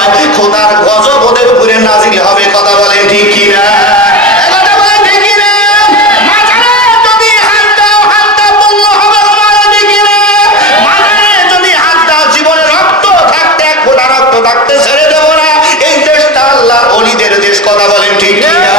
নয়, খোদার গজব ওদের উপরে নাজিল হবে। কথা বলেন ঠিক কি না? কথা বলেন ঠিক কি না? মাজারে যদি হাত দাও, হাত দাও পূর্ণ হবে। বলেন ঠিক কি না? মাজারে যদি হাত দাও, জীবনে রক্ত থাকতে, এক ফোঁটা রক্ত থাকতে ছেড়ে দেবো না। এই দেশটা আল্লাহর ওলিদের দেশ। কথা বলেন ঠিক কি না?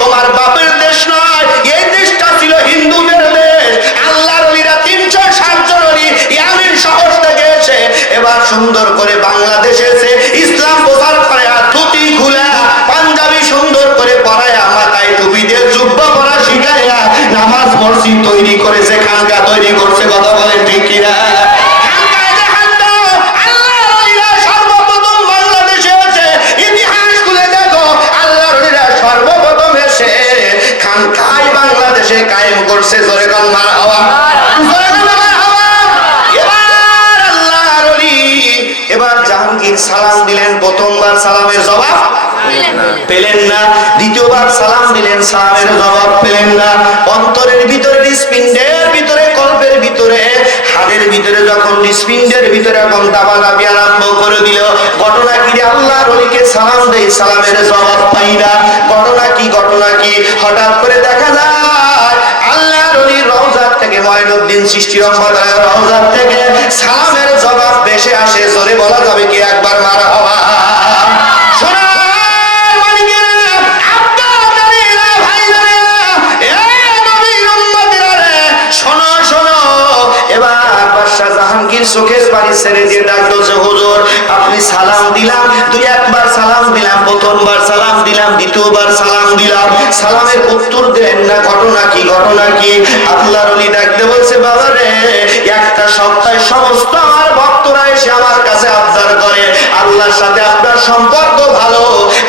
তোমার বাপের দেশ নয়, এই দেশটা ছিল হিন্দুদের দেশ। আল্লাহর ওলিরা 360 জন ওলি ইয়ামিন শহর থেকে এসে এবার সুন্দর করে বাংলাদেশে এসে ইসলাম প্রচার করে, আর ধুতি খুলে পাঞ্জাবি সুন্দর করে পরায়া, মাথায় টুপি দিয়ে জুব্বা পরা শিখাইয়া নামাজ মসজিদ তৈরি করেছে, খানকা তৈরি করছে। কথা বলেন ঠিক কিনা? বাংলাদেশে কায়েম করছে। জোরে কোন মারহাবা, জোরে কোন মারহাবা। এবার আল্লাহর ওলি, এবার জাহাঙ্গীর সালাম দিলেন, প্রথমবার সালামের জবাব পেলেন না, দ্বিতীয়বার সালাম দিলেন, সালামের জবাব পেলেন না। অন্তরের ভিতরে, হৃৎপিণ্ডের ভিতরে, কল্পের ভিতরে, হাড়ের ভিতরে যখন হৃৎপিণ্ডের ভিতরে এখন দাবাদাবি আরম্ভ করে দিল। ঘটনা কি? আল্লাহর ওলিকে সালাম দেই, সালামের জবাব পাই না। ঘটনা কি? ঘটনা কি? হঠাৎ করে দেখা যায় আল্লাহর ওলির রওজাত থেকে, মঈনুদ্দিন চিশতি রহমাতুল্লাহ রওজাত থেকে সালামের জবাব ভেসে আসে। জোরে বলা যাবে কি একবার মারহাবা? শোনা চোখের পানি ছেড়ে দিয়ে ডাকতো, হুজুর আপনি সালাম দিলাম, দুই একবার সালাম দিলাম, প্রথমবার সালাম দিলাম, দ্বিতীয়বার সালাম দিলাম, সালামের উত্তর দিলেন না। ঘটনা কি? ঘটনা কি? আল্লাহর ওলি ডাকতে বলছে, বাবা রে, একটা সপ্তাহে সমস্ত আমার ভক্তরা এসে আমার কাছে আবদার করে, আল্লাহর সাথে আপনার সম্পর্ক ভালো,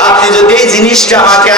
আপনি যদি এই জিনিসটা আমাকে